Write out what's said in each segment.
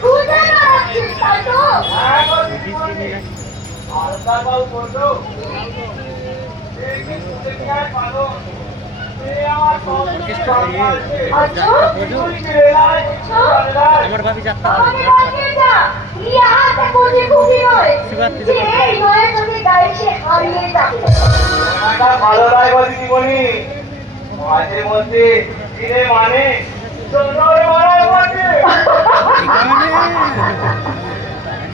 খুঁজে বেড়াচ্ছিস তাই তো? হ্যাঁ গো দিদিমণি, আলতা বাবু বললো পালো আচ্ছা আমার ভাবি যাত্রা আমাকে ডাকিয়ে যা ইয়া হাতে কোটি খুবই নয় যে এই নয় যদি গায়ে সে হারিয়ে যাবে ভালো লাগে গো দিদিমণি, মাঝে মধ্যে দিনে মানে চন্দ্রে মারার মধ্যে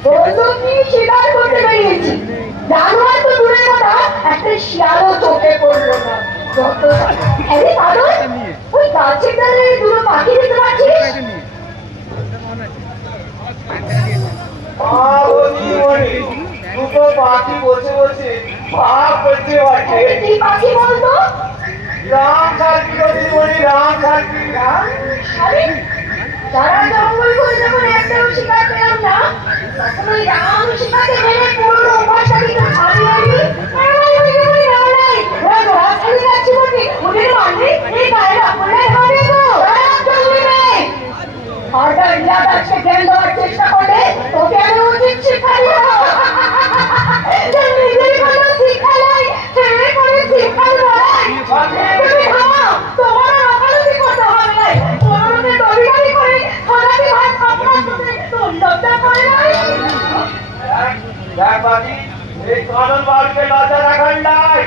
বন্ধু কি শিকার করতে বেরিয়েছি জানোয়ার তো দূরের কথা একটা শিয়ালও চোখে পড়লো না যত আরে পাগল ওই গাছের ডালে দুটো পাখি দেখতে পাচ্ছিস দুটো পাখি বসে বসে ভাব করতে পারছে। কি পাখি বলতো রাম সার্কি দিদিমণি, রাম সার্কি। আরে সারা জঙ্গল ঘুরে যখন একটাও শিকার পেলাম না তখন ওই রাম শিকারকে মেরে পুরো উপাসটাকে তো ছাড়িয়ে আনবি চেষ্টা করলে তোকে আমি উচিত শিক্ষা দিব নিজের কোনো শিক্ষা নাই ছেলে করে শিক্ষা নয় তোমার ওকালতি করতে হবে নাই কোনোরূপে দলিলালি করে সদাতি ভাই আপনার তোমরা করে নাই দেখ বাকি এই কানন বাড়িকে লজ্জা রাখার নাই,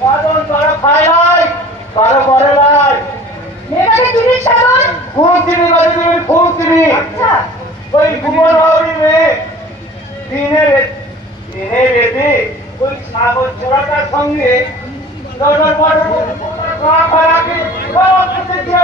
কারণ কারো খায় নাই, কারো করে নাই। মেয়েটাকে চিনিস সাগর খুব চিনি বাড়ি তুমি, খুব চিনি। আচ্ছা ওই কুমোর বাবুরি মেয়ে দিনে রেতে ওই সাগর চোরাটার সঙ্গে দরদর পটর গা খারাপি সব করতেছে।